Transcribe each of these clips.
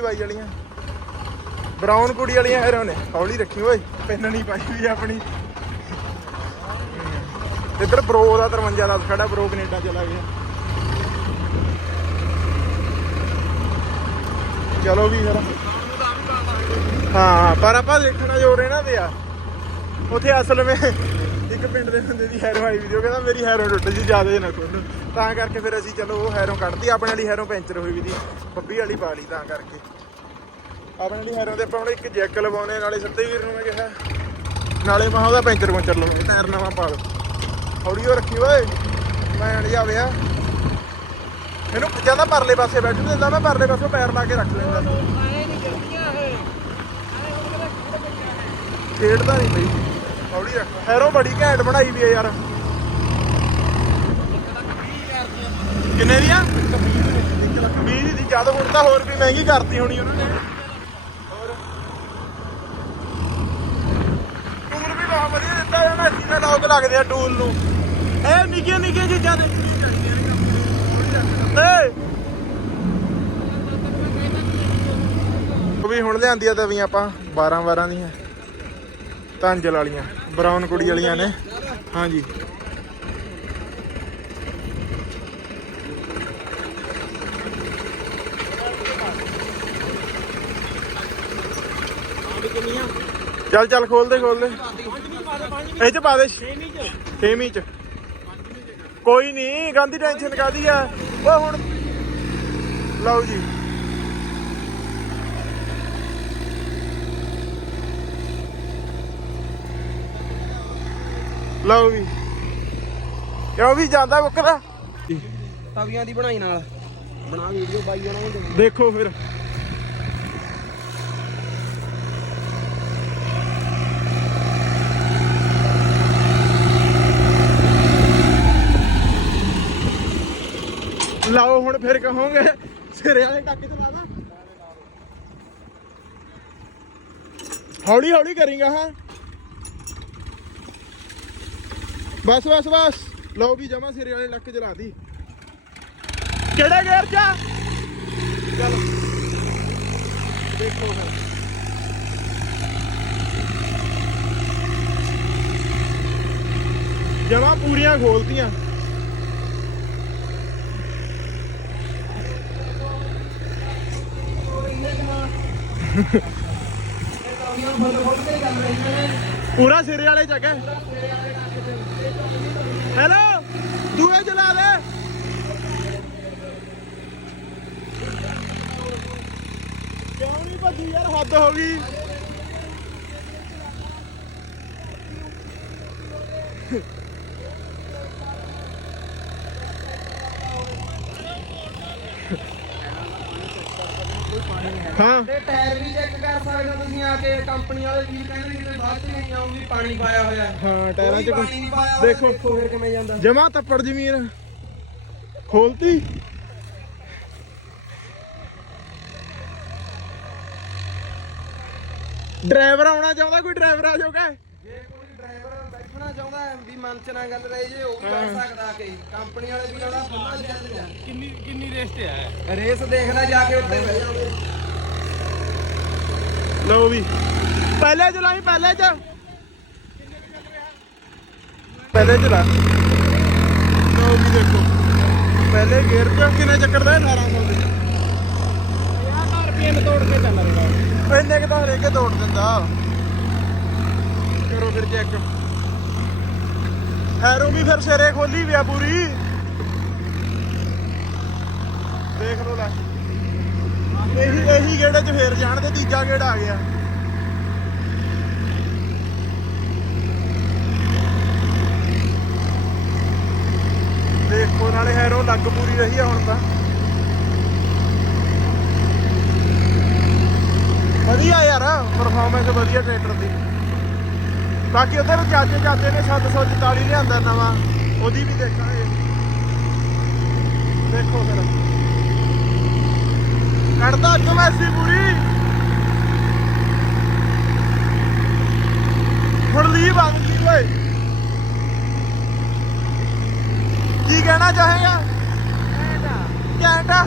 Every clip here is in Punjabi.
ਬਾਈ ਵਾਲੀਆਂ ਬਰਾਊਨ ਕੁੜੀ ਵਾਲੀਆਂ ਹੈਰੋ ਨੇ ਹੌਲੀ ਰੱਖੀ ਓਏ, ਪੈਨ ਨਹੀਂ ਪਾਈ ਵੀ ਆਪਣੀ। ਇੱਧਰ ਬਰੋ ਦਾ 53 ਦਾ ਖੜਾ ਬਰੋ ਕੈਨੇਡਾ ਚਲਾ ਗਿਆ। ਚਲੋ ਵੀ ਫਿਰ ਹਾਂ, ਪਰ ਆਪਾਂ ਦੇਖਣਾ ਜੋ ਇਹਨਾਂ ਦੇ ਆ। ਉਥੇ ਅਸਲ ਵਿੱਚ ਇੱਕ ਪਿੰਡ ਦੇ ਬੰਦੇ ਦੀ ਹੈਰੋ ਆਈ ਵੀਡੀਓ ਕਹਿੰਦਾ ਮੇਰੀ ਹੈਰੋ ਟੁੱਟ ਜੀ ਜ਼ਿਆਦਾ ਨਾ ਖੋਲੋ ਤਾਂ ਕਰਕੇ ਫਿਰ ਅਸੀਂ ਚਲੋ ਉਹ ਹੈਰੋ ਕੱਢਤੀ ਆਪਣੇ ਵਾਲੀ ਹੈਰੋ ਪੈਂਚਰ ਹੋਈ ਵੀ ਦੀ ਬੱਬੀ ਵਾਲੀ ਪਾ ਲਈ ਤਾਂ ਕਰਕੇ। ਆਪਣੇ ਵਾਲੀ ਹੈਰੋ ਦੇ ਆਪਾਂ ਹੁਣ ਇੱਕ ਜੈਕ ਲਵਾਉਣੇ ਨਾਲੇ ਸੱਤੇ ਵੀਰ ਨੂੰ ਮੈਂ ਕਿਹਾ ਨਾਲੇ ਮੈਂ ਉਹਦਾ ਪੈਂਚਰ ਪੁੰਚਰ ਲਾਉਣੇ ਟਾਇਰ ਨਵਾਂ ਪਾ ਲਓ। ਹੌਲੀ ਹੋ ਰੱਖੀ ਓਏ ਮੈਂ ਅੜ ਜਾਵੇ ਆ ਮੈਨੂੰ ਜ਼ਿਆਦਾ ਪਰਲੇ ਪਾਸੇ ਬੈਠਣ ਦਿੰਦਾ ਮੈਂ ਪਰਲੇ ਪਾਸੋਂ ਪੈਰ ਲਾ ਕੇ ਰੱਖ ਲੈਂਦਾ। ਖੇਡਦਾ ਨਹੀਂ ਬਈ। ਹੌਲੀ ਰੱਖ ਹੈਰੋ ਬੜੀ ਘੈਂਟ ਬਣਾਈ ਵੀ ਆ ਯਾਰ। ਕਿੰਨੇ ਦੀਆਂ? 20 ਦੀ ਜਦ ਹੁਣ ਤਾਂ ਹੋਰ ਵੀ ਮਹਿੰਗੀ ਕਰਤੀ ਹੋਣੀ ਉਹਨਾਂ। ਨੇ ਹੋਰ? ਟੂਲ ਵੀ ਬਹੁਤ ਵਧੀਆ ਦਿੱਤਾ ਉਹਨਾਂ ਨੇ ਜਿਹਨੇ ਲੋਕ ਲੱਗਦੇ ਆ ਟੂਲ ਨੂੰ। ਇਹ ਨਿੱਕੀਆਂ ਨਿੱਕੀਆਂ ਚੀਜ਼ਾਂ ਦੇ। ਤੇ ਵੀ ਹੁਣ ਲਿਆਂਦੀ ਆ ਤਵੀਆਂ ਆਪਾਂ 12 12 ਦੀਆਂ। ਧਾਂਜਲ ਵਾਲੀਆਂ, ਬਰਾਊਨ ਕੁੜੀ ਵਾਲੀਆਂ ਨੇ। ਹਾਂਜੀ। ਚੱਲ ਚੱਲ ਖੋਲ ਦੇ ਖੋਲ ਦੇ। ਇਹ ਚ ਪਾ ਦੇ। ਛੇਵੀਂ ਚ। ਕੋਈ ਨਹੀਂ ਗਾਂਧੀ ਟੈਨਸ਼ਨ ਕਾਦੀ ਆ? ਓ ਹੁਣ ਲਓ ਜੀ। ਲਓ ਵੀ। ਕਿਉਂ ਵੀ ਜਾਂਦਾ ਬੱਕਰਾ ਤਵੀਆਂ ਦੀ ਬਣਾਈ ਨਾਲ। ਬਣਾ ਵੀਡੀਓ ਬਾਈ ਨੂੰ ਦੇਖੋ ਫਿਰ। ਲਾਓ ਹੁਣ ਫਿਰ ਕਹੋਗੇ ਸਿਰੇ ਵਾਲੇ ਟੱਕ ਚ ਲਾ ਦਾਂ ਹੌਲੀ ਹੌਲੀ ਕਰੀਂਗਾ ਹਾਂ। ਬਸ ਬਸ ਬਸ। ਲਓ ਵੀ ਜਮਾ ਸਿਰੇ ਵਾਲੇ ਲੱਕ ਚਲਾ ਦੀ ਕਿਹੜੇ ਗੇਅਰ ਚ? ਚਲੋ। ਦੇਖੋ ਫਿਰ। ਜਮਾ ਪੂਰੀਆਂ ਖੋਲਤੀਆਂ। ਪੂਰਾ ਸਿਰੇ ਵਾਲੇ ਚੱਕ ਹੈਲੋ ਦੂਏ ਚਲਾ ਦੇ। ਕਿਉਂ ਨਹੀਂ ਭੱਜੀ ਯਾਰ ਹੱਦ ਹੋ ਗਈ। ਹਾਂ। ਤੇ ਟਾਇਰ ਵੀ ਚੈੱਕ ਕਰ ਸਕਦੇ ਹੋ ਤੁਸੀਂ ਆ ਕੇ ਕੰਪਨੀ ਵਾਲੇ ਵੀ ਕਹਿੰਦੇ ਕਿ ਬਾਅਦ ਚ ਨਹੀਂ ਆਉਂ ਵੀ ਪਾਣੀ ਪਾਇਆ ਹੋਇਆ। ਹੈ। ਹਾਂ ਟਾਇਰਾਂ 'ਚ ਕੋਈ ਪਾਣੀ ਨਹੀਂ ਪਾਇਆ ਹੋਇਆ, ਦੇਖੋ। ਦੇਖੋ ਫਿਰ ਕਿਵੇਂ ਜਾਂਦਾ। ਜਮਾ ਤੱਪੜ ਜ਼ਮੀਨ ਖੋਲਤੀ। ਡਰਾਈਵਰ ਆਉਣਾ ਚਾਹੁੰਦਾ ਕੋਈ ਡਰਾਈਵਰ ਆ ਜਾਊਗਾ? ਜੇ ਕੋਈ ਡਰਾਈਵਰ ਬੈਠਣਾ ਚਾਹੁੰਦਾ ਹੈ ਵੀ ਮਨ ਚ ਨਾ ਗੱਲ ਰਹੇ ਜੇ ਉਹ ਵੀ ਬੈਠ ਸਕਦਾ ਕਿ। ਕੰਪਨੀ ਵਾਲੇ ਵੀ ਆਉਣਾ ਫੁੱਲਾਂ ਜਾਂਦੇ। ਆ ਕਿੰਨੀ ਕਿੰਨੀ ਰੇਸ ਤੇ ਹੈ ਰੇਸ ਦੇਖਣਾ ਜਾ ਕੇ ਉੱਤੇ ਬਹਿ ਜਾਓਗੇ ਲਓ ਵੀ। ਪਹਿਲੇ ਚਲਾਈ ਪਹਿਲੇ ਚ। ਪਹਿਲੇ ਚਲਾ ਲਓ ਵੀ ਦੇਖੋ। ਪਹਿਲੇ ਗੇਅਰ ਚ। ਕਿੰਨੇ ਚੱਕਰ ਦਾ 1800 ਦੇ। 50 ਰੁਪਏ ਤੋੜ ਕੇ ਚੱਲ ਰਿਹਾ। ਇੰਨੇ ਕਿ ਤਾਂ ਹਰੇਕੇ ਤੋੜ ਦਿੰਦਾ। ਕਰੋ ਫਿਰ ਚੈੱਕ ਹੈਰੋ ਵੀ ਫਿਰ ਸਿਰੇ ਖੋਲੀ ਵੀ ਆ ਪੂਰੀ। ਦੇਖ ਲੋ ਲੈ। ਇਹੀ ਇਹੀ ਗੇੜੇ ਚ ਫੇਰ ਜਾਣ ਤੇ ਤੀਜਾ ਗੇੜਾ ਆ ਗਿਆ। ਦੇਖੋ ਨਾਲੇ ਹੈਰੋ ਲੱਗ ਪੂਰੀ ਰਹੀ ਆ ਹੁਣ ਤਾਂ। ਵਧੀਆ ਯਾਰ ਪਰਫਾਰਮੈਂਸ ਵਧੀਆ ਟਰੈਕਟਰ ਦੀ। ਬਾਕੀ ਉਧਰ ਚਾਚੇ ਚਾਚੇ ਨੇ 744 ਲਿਆਂਦਾ ਨਵਾਂ, ਉਹਦੀ ਵੀ ਦੇਖਾਂਗੇ। ਦੇਖੋ ਫਿਰ। ਛੱਡਦਾ ਕਮੈਸੀ ਪੂਰੀ। ਫੜਲੀ ਬੰਗੀ ਓਏ। ਕੀ ਕਹਿਣਾ ਚਾਹੇਗਾ? ਕੈਂਟਾ ਕੈਂਟਾ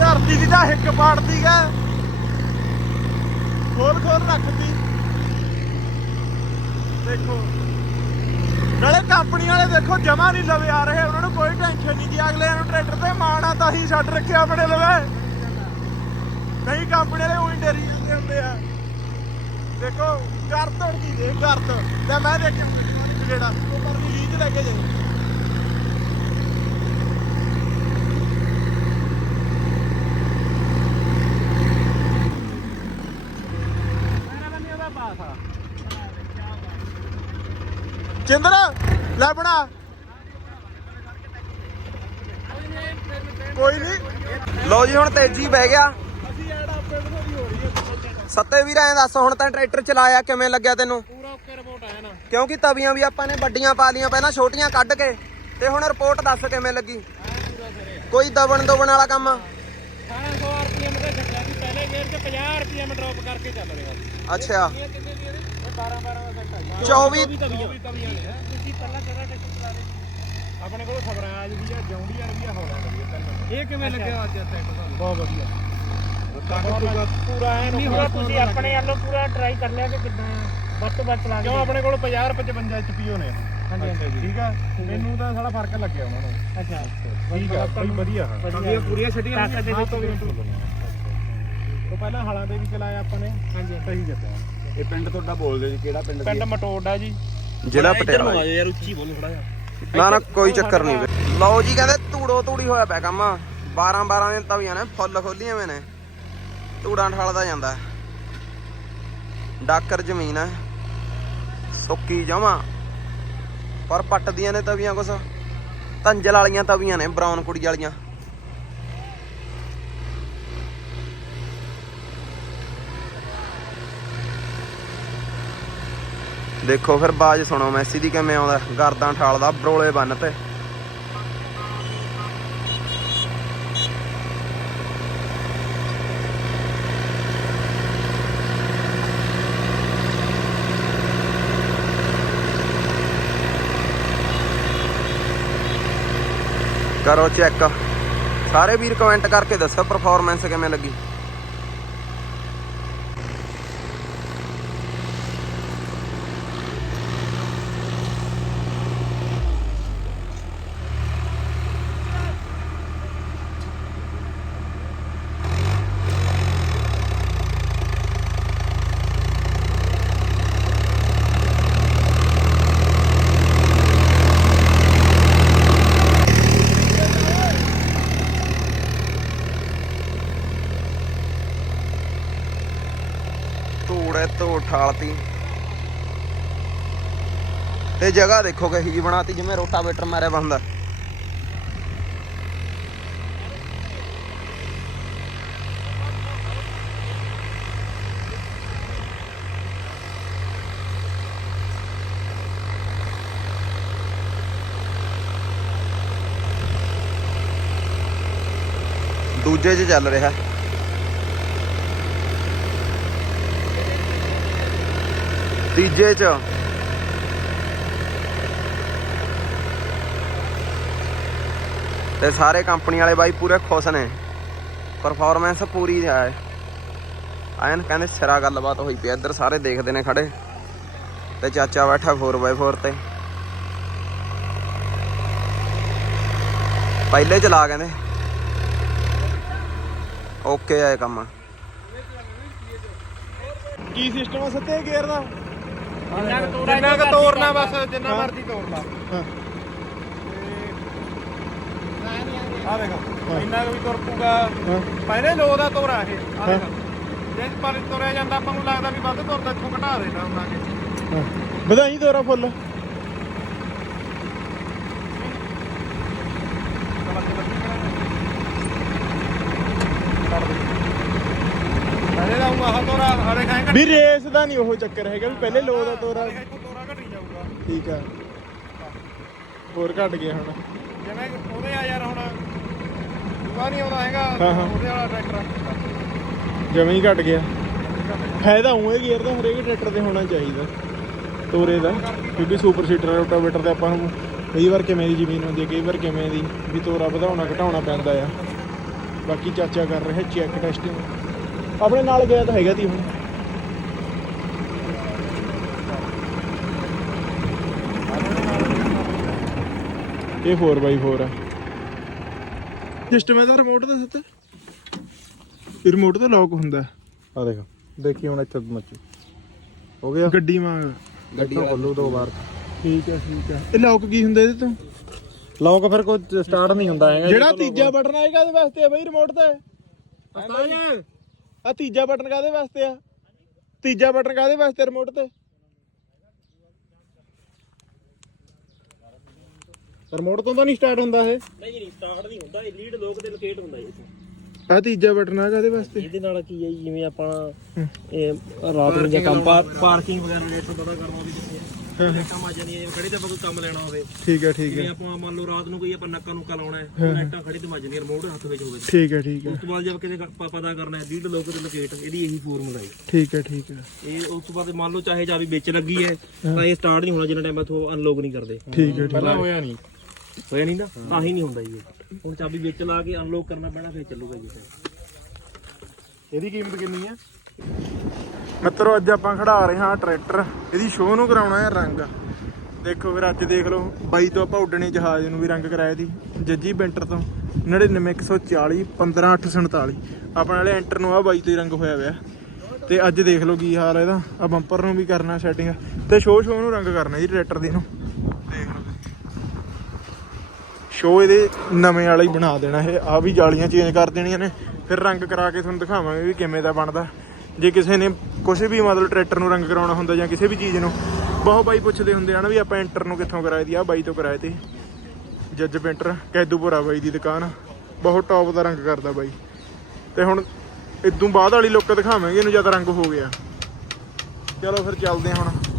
ਧਰਤੀ ਦੀ ਤਾਂ ਹਿੱਕ ਪਾੜਦੀ ਗਾ। ਖੋਲ ਖੋਲ ਰੱਖਦੀ ਦੇਖੋ। ਨਾਲੇ ਕੰਪਨੀ ਵਾਲੇ ਦੇਖੋ ਜਮਾ ਨਹੀਂ ਲਵੇ ਆ ਰਹੇ ਉਹਨਾਂ ਨੂੰ ਕੋਈ ਟੈਨਸ਼ਨ ਨਹੀਂ ਕਿ ਅਗਲੇ ਨੂੰ ਟਰੈਕਟਰ ਤੇ ਮਾਣਾ ਤਾਂ ਹੀ ਛੱਡ ਰੱਖਿਆ ਆਪਣੇ ਲਵੇ। ਨਹੀਂ ਕੰਪਨੀ ਵਾਲੇ ਉਹੀ ਡਰੀ ਜਾਂਦੇ ਹੁੰਦੇ ਆ। ਦੇਖੋ ਕਰ ਤੋੜਦੀ ਦੇ ਕਰ ਤੇ। ਮੈਂ ਦੇਖਿਆ ਜਿਹੜਾ ਉਹ ਪਰਲੀ ਲੀਜ ਲੈ ਕੇ ਜਾਈ ਚਿੰਦਰ ਲੈ ਬਣਾ। ਕੋਈ ਨਹੀਂ ਲਓ ਜੀ ਹੁਣ ਤੇਜੀ ਬਹਿ ਗਿਆ। ਸੱਤੇ ਵੀਰ ਐਂ ਦੱਸ ਹੁਣ ਤਾਂ ਟਰੈਕਟਰ ਚਲਾਇਆ ਕਿਵੇਂ ਲੱਗਿਆ ਤੈਨੂੰ? ਪੂਰਾ ਓਕੇ ਰਿਪੋਰਟ ਆਇਆ ਨਾ। ਕਿਉਂਕਿ ਤਵੀਆਂ ਵੀ ਆਪਾਂ ਨੇ ਵੱਡੀਆਂ ਪਾ ਲੀਆਂ ਪਹਿਲਾਂ ਛੋਟੀਆਂ ਕੱਢ ਕੇ ਤੇ ਹੁਣ ਰਿਪੋਰਟ ਦੱਸ ਕਿਵੇਂ ਲੱਗੀ? ਕੋਈ ਦਬਣ ਦੁਬਣ ਵਾਲਾ ਕੰਮ? 1800 ਰੁਪਏ ਤੇ ਛੱਡਿਆ ਸੀ ਪਹਿਲੇ ਗੇਅਰ 'ਚ 50 ਰੁਪਏ ਮੈਂ ਡ੍ਰੌਪ ਕਰਕੇ ਚੱਲ ਰਿਹਾ ਸੀ। ਅੱਛਾ। 12 12 ਦਾ ਸੈੱਟ ਆ 24 ਤਵੀਆਂ ਤਵੀਆਂ ਨੇ ਤੁਸੀਂ ਪਹਿਲਾਂ ਕਿਹੜਾ ਟੈਕਟਰ ਚਲਾ ਰਹੇ ਆਪਣੇ ਕੋਲ ਸਵਰਾਜ ਵੀ ਆ ਜੌਂਡੀਅਰ ਵੀ ਆ ਹੌਲੈਂਡ ਵੀ ਆ ਤਿੰਨ ਇਹ ਕਿਵੇਂ ਲੱਗਿਆ ਅੱਜ ਟਰੈਕਟਰ ਤੁਹਾਨੂੰ? ਬਹੁਤ ਵਧੀਆ। ਪੂਰਾ ਐਨ ਨਹੀਂ ਹੁਣ ਤੁਸੀਂ ਆਪਣੇ ਵੱਲੋਂ ਪੂਰਾ ਟਰਾਈ ਕਰ ਲਿਆ ਕਿ ਕਿੱਦਾਂ ਵੱਧ ਤੋਂ ਵੱਧ ਚਲਾ ਕੇ? ਕਿਉਂ ਆਪਣੇ ਕੋਲ 50 55 ਐਚਪੀਓ ਨੇ। ਹਾਂਜੀ ਠੀਕ ਆ? ਮੈਨੂੰ ਤਾਂ ਸਾਡਾ ਫ਼ਰਕ ਲੱਗਿਆ ਉਹਨਾਂ ਨੂੰ। ਅੱਛਾ। ਠੀਕ ਆ ਬਈ ਵਧੀਆ। ਹਾਂ ਵਧੀਆ ਪੂਰੀਆਂ ਛੱਡੀਆਂ ਤਾਕਤ ਦੇ ਵਿੱਚ ਉਹ ਪਹਿਲਾਂ ਹਾਲਾਂ ਦੇ ਵੀ ਚਲਾਇਆ ਆਪਾਂ ਨੇ। ਹਾਂਜੀ। ਸਹੀ ਜਿੱਤਿਆ ਇਹ ਪਿੰਡ ਤੁਹਾਡਾ ਬੋਲਦੇ ਜੀ ਕਿਹੜਾ ਪਿੰਡ ਪਿੰਡ ਮਟੋੜਾ ਜੀ। ਜ਼ਿਲ੍ਹਾ ਪਟਿਆਲਾ ਯਾਰ ਉੱਚੀ ਬੋਲੋ ਥੋੜਾ ਜਿਹਾ। ਨਾ ਨਾ ਕੋਈ ਚੱਕਰ ਨਹੀਂ। ਲਓ ਜੀ ਕਹਿੰਦੇ ਧੂੜੋ ਧੂੜੀ ਹੋਇਆ ਪਿਆ ਕੰਮ। 12 12 ਦਿਨ ਤਵੀਆਂ ਨੇ ਫੁੱਲ ਖੋਲੀਆਂ ਹੋਏ ਨੇ। ਧੂੜਾਂ ਠਾਲਦਾ ਜਾਂਦਾ। ਡਾਕਰ ਜ਼ਮੀਨ ਹੈ ਸੁੱਕੀ ਜਮਾ। ਪਰ ਪੱਟਦੀਆਂ ਨੇ ਤਵੀਆਂ ਕੁਛ। ਤੰਜਲ ਵਾਲੀਆਂ ਤਵੀਆਂ ਨੇ ਬਰਾਊਨ ਕੁੜੀ ਵਾਲੀਆਂ। ਦੇਖੋ ਫਿਰ ਬਾਜ ਸੁਣੋ ਮੈਸੀ ਦੀ ਕਿਵੇਂ ਆਉਂਦਾ, ਗਰਦਾਂ ਠਾਲਦਾ, ਬਰੋਲੇ ਬੰਨ ਤੇ। ਕਰੋ ਚੈੱਕ। ਸਾਰੇ ਵੀਰ ਕਮੈਂਟ ਕਰਕੇ ਦੱਸੋ ਪਰਫਾਰਮੈਂਸ ਕਿਵੇਂ ਲੱਗੀ ਧੂੜੇ ਧੂੜ ਠਾਲਤੀ ਤੇ ਜਗ੍ਹਾ ਦੇਖੋ ਕਹੀ ਜੀ ਬਣਾਤੀ, ਜਿਵੇਂ ਰੋਟਾਵੇਟਰ ਮਾਰਿਆ ਬੰਦਾ ਦੂਜੇ 'ਚ ਚੱਲ ਰਿਹਾ। ਤੀਜੇ 'ਚ ਤੇ ਸਾਰੇ ਕੰਪਨੀ ਵਾਲੇ ਬਾਈ ਪੂਰੇ ਖੁਸ਼ ਨੇ। ਪਰਫਾਰਮੈਂਸ ਪੂਰੀ ਹੈ ਐਨ ਕਹਿੰਦੇ ਸਿਰਾ ਗੱਲਬਾਤ ਹੋਈ ਪਈ। ਇੱਧਰ ਸਾਰੇ ਦੇਖਦੇ ਨੇ ਖੜੇ। ਤੇ ਚਾਚਾ ਬੈਠਾ 4x4 ਤੇ। ਪਹਿਲੇ ਚਲਾ ਕਹਿੰਦੇ। ਓਕੇ ਆ ਇਹ ਕੰਮ। ਕੀ ਸਿਸਟਮ ਆ ਸੱਤੇ ਗੇਅਰ ਦਾ? ਜਿੰਨਾ ਕੁ ਤੋੜਨਾ ਬਸ ਜਿੰਨਾ ਮਰਜ਼ੀ ਤੋੜ ਲਾ ਆ ਦੇਖ ਇੰਨਾ ਕੁ ਵੀ ਤੁਰ ਪੂਗਾ ਹਾਂ ਪਹਿਲੇ ਲੋ ਦਾ ਤੋਰਾ ਇਹ ਆ ਦੇਖ। ਜੇ ਪਰ ਤੁਰਿਆ ਜਾਂਦਾ ਆਪਾਂ ਨੂੰ ਲੱਗਦਾ ਵੀ ਵੱਧ ਤੁਰਦਾ ਇੱਥੋਂ ਘਟਾ ਦੇਣਾ ਉਹਨਾਂ ਕੇ ਹਾਂ। ਵਧਾਈ ਫੁੱਲ। ਤੋਰਾ ਖਾਏਗਾ ਵੀ ਰੇਸ ਦਾ ਨਹੀਂ ਉਹ ਚੱਕਰ ਹੈਗਾ ਵੀ ਪਹਿਲੇ ਲੋ ਦਾ ਤੋਰਾ ਇੱਥੋਂ ਤੋਰਾ ਘਟੀ ਜਾਊਗਾ। ਠੀਕ ਆ। ਹੋਰ ਘਟ ਗਿਆ ਹੁਣ। ਜਿਵੇਂ ਉਹਦੇ ਆ ਯਾਰ ਹੁਣ ਦੂਆ ਨਹੀਂ ਆਉਂਦਾ ਹੈਗਾ ਹਾਂ, ਹਾਂ। ਉਹਦੇ ਵਾਲਾ ਟਰੈਕਟਰ ਜਵੇਂ ਹੀ ਘਟ ਗਿਆ। ਫਾਇਦਾ ਉਹ ਹੈ ਗੇਅਰ ਦਾ ਹਰੇਕ ਟਰੈਕਟਰ ਤੇ ਹੋਣਾ ਚਾਹੀਦਾ। ਤੋਰੇ ਦਾ ਕਿਉਂਕਿ ਸੁਪਰ ਸੀਟਰ ਰੋਟਾਵੇਟਰ ਤੇ ਆਪਾਂ ਨੂੰ ਕਈ ਵਾਰ ਕਿਵੇਂ ਦੀ ਜ਼ਮੀਨ ਹੁੰਦੀ ਹੈ ਕਈ ਵਾਰ ਕਿਵੇਂ ਦੀ ਵੀ ਤੋਰਾ ਵਧਾਉਣਾ ਘਟਾਉਣਾ ਪੈਂਦਾ ਆ। ਬਾਕੀ ਚਾਚਾ ਕਰ ਰਿਹਾ ਚੈੱਕ ਟੈਸਟਿੰਗ ਆਪਣੇ ਨਾਲ ਗਿਆ ਤਾਂ ਹੈਗਾ ਤੀ ਹੁਣ। ਇਹ 4x4 ਆ। ਸਿਸਟਮ ਇਹਦਾ ਰਿਮੋਟ ਦਾ ਸੱਤ? ਇਹ ਰਿਮੋਟ ਤਾਂ ਲੌਕ ਹੁੰਦਾ। ਆ ਦੇਖ ਦੇਖੀ ਹੁਣ ਇੱਥੇ ਮੱਚੀ ਹੋ ਗਿਆ? ਗੱਡੀ ਵਾਂਗ। ਗੱਡੀ ਖੋਲੂ ਦੋ ਵਾਰ। ਠੀਕ ਹੈ ਠੀਕ ਹੈ। ਇਹ ਲੌਕ ਕੀ ਹੁੰਦਾ ਇਹਦੇ ਤੋਂ? ਲੌਕ ਫਿਰ ਕੋਈ ਸਟਾਰਟ ਨਹੀਂ ਹੁੰਦਾ ਹੈਗਾ। ਜਿਹੜਾ ਤੀਜਾ ਬਟਨ ਆ ਇਹ ਕਾਦੇ ਵਾਸਤੇ ਆ ਬਈ ਰਿਮੋਟ ਦਾ। ਆ ਤੀਜਾ ਬਟਨ ਕਾਦੇ ਵਾਸਤੇ ਆ? ਤੀਜਾ ਬਟਨ ਕਾਦੇ ਵਾਸਤੇ ਰਿਮੋਟ ਤੇ? ਰਿਮੋਟ ਤੋਂ ਤਾਂ ਨਹੀਂ ਸਟਾਰਟ ਹੁੰਦਾ ਇਹ? ਨਹੀਂ ਨਹੀਂ ਸਟਾਰਟ ਨਹੀਂ ਹੁੰਦਾ ਇਹ ਲੀਡ ਲੋਕ ਦੇ ਲੋਕੇਟ ਹੁੰਦਾ ਇਹ ਆ ਤੀਜਾ ਬਟਨ ਆ ਕਾਦੇ ਵਾਸਤੇ? ਇਹਦੇ ਨਾਲ ਕੀ ਹੈ ਜੀ, ਜਿਵੇਂ ਆਪਾਂ ਇਹ ਰਾਤ ਨੂੰ ਜਾਂ ਕੰਮ ਪਾਰਕਿੰਗ ਵਗੈਰਾ ਰੇਟ ਤੋਂ ਪਤਾ ਕਰਨਾ ਹੋਵੇ ਕਿੱਥੇ ਹੈ ਲਾਈਟਾਂ ਮੱਜ ਜਾਂਦੀਆਂ ਜਿਵੇਂ ਖੜੀ ਤੇ ਆਪਾਂ ਕੋਈ ਕੰਮ ਲੈਣਾ ਹੋਵੇ। ਠੀਕ ਹੈ ਠੀਕ ਜਿਵੇਂ ਹੈ ਆਪਾਂ ਮੰਨ ਲਓ ਰਾਤ ਨੂੰ ਕੋਈ ਆਪਾਂ ਨੱਕਾ ਨੁੱਕਾ ਲਾਉਣਾ ਹੈ ਲਾਈਟਾਂ ਖੜੀ ਤੇ ਮੱਜ ਜਾਂਦੀਆਂ ਰਿਮੋਟ ਹੱਥ ਵਿੱਚ ਹੋਵੇ। ਠੀਕ ਹੈ ਠੀਕ ਹੈ। ਉਸ ਤੋਂ ਬਾਅਦ ਜਦ ਕਿਤੇ ਕ- ਪਤਾ ਕਰਨਾ ਹੈ ਲੀਡ ਲੋਕ ਦੇ ਲੋਕੇਟ ਇਹਦੀ ਇਹੀ ਫਾਰਮੂਲਾ ਹੈ। ਠੀਕ ਹੈ ਠੀਕ ਹੈ। ਇਹ ਉਸ ਤੋਂ ਬਾਅਦ ਮੰਨ ਲਓ ਚਾਹੇ ਚਾਬੀ ਵਿੱਚ ਲੱਗੀ ਹੈ ਤਾਂ ਇਹ ਸਟਾਰਟ ਨਹੀਂ ਹੋਣਾ ਜਿੰਨਾ ਟਾਈਮ ਬਾਅਦ ਅਨਲੌਕ ਨਹੀਂ ਕਰਦੇ। ਠੀਕ ਹੈ ਠੀਕ ਪਹਿਲਾਂ ਹੋਇਆ ਨਹੀਂ। ਹੋਇਆ ਨਹੀਂ ਨਾ, ਤਾਂ ਹੀ ਨਹੀਂ ਹੁੰਦਾ ਜੀ ਇਹ। ਹੁਣ ਚਾਬੀ ਵਿੱਚ ਲਾ ਕੇ ਅਨਲੌਕ ਕਰਨਾ ਪੈਣਾ, ਫਿਰ ਚੱਲੂਗਾ ਜੀ ਇਹ। ਇਹਦੀ ਕੀਮਤ ਕਿੰਨੀ ਹੈ ਮਿੱਤਰੋ, ਅੱਜ ਆਪਾਂ ਖੜਾ ਰਹੇ ਹਾਂ ਟਰੈਕਟਰ। ਇਹਦੀ ਸ਼ੋਅ ਨੂੰ ਕਰਾਉਣਾ ਹੈ ਰੰਗ। ਦੇਖੋ ਫਿਰ ਅੱਜ ਦੇਖ ਲਓ, ਬਾਈ ਤੋਂ ਆਪਾਂ ਉੱਡਣੇ ਜਹਾਜ਼ ਨੂੰ ਵੀ ਰੰਗ ਕਰਾਇਆ ਦੀ ਜੱਜੀ ਬੈਂਟਰ ਤੋਂ 99140 15847 ਆਪਣੇ ਵਾਲੇ ਐਂਟਰ ਨੂੰ ਆ ਬਾਈ ਤੋਂ ਹੀ ਰੰਗ ਹੋਇਆ ਹੋਇਆ ਤੇ ਅੱਜ ਦੇਖ ਲਓ ਕੀ ਹਾਲ ਹੈ ਇਹਦਾ। ਆ ਬੰਪਰ ਨੂੰ ਵੀ ਕਰਨਾ ਸੈਟਿੰਗ ਤੇ ਸ਼ੋਅ ਸ਼ੋਅ ਨੂੰ ਰੰਗ ਕਰਨਾ ਜੀ ਟਰੈਕਟਰ ਦੀ ਨੂੰ ਦੇਖ ਲਓ ਸ਼ੋਅ ਇਹਦੇ ਨਵੇਂ ਵਾਲਾ ਹੀ ਬਣਾ ਦੇਣਾ ਇਹ। ਆ ਵੀ ਜਾਲੀਆਂ ਚੇਂਜ ਕਰ ਦੇਣੀਆਂ ਨੇ। ਫਿਰ ਰੰਗ ਕਰਾ ਕੇ ਤੁਹਾਨੂੰ ਦਿਖਾਵਾਂਗੇ ਵੀ ਕਿਵੇਂ ਦਾ ਬਣਦਾ। ਜੇ ਕਿਸੇ ਨੇ ਕੁਝ ਵੀ ਮਤਲਬ ਟਰੈਕਟਰ ਨੂੰ ਰੰਗ ਕਰਾਉਣਾ ਹੁੰਦਾ ਜਾਂ ਕਿਸੇ ਵੀ ਚੀਜ਼ ਨੂੰ ਬਹੁਤ ਬਾਈ ਪੁੱਛਦੇ ਹੁੰਦੇ ਹਨ ਵੀ ਆਪਾਂ ਐਂਟਰ ਨੂੰ ਕਿੱਥੋਂ ਕਰਾਏ ਦੀ ਆ ਬਾਈ ਤੋਂ ਕਰਾਏ ਤੇ। ਜੱਜ ਪੇਂਟਰ, ਕੈਦੂਪੁਰਾ ਬਾਈ ਦੀ ਦੁਕਾਨ। ਬਹੁਤ ਟੌਪ ਦਾ ਰੰਗ ਕਰਦਾ ਬਾਈ। ਤੇ ਹੁਣ ਇਦੋਂ ਬਾਅਦ ਵਾਲੀ ਲੁੱਕ ਦਿਖਾਵਾਂਗੇ, ਇਹਨੂੰ ਜਦ ਰੰਗ ਹੋ ਗਿਆ। ਚਲੋ ਫਿਰ ਚੱਲਦੇ ਹਾਂ ਹੁਣ।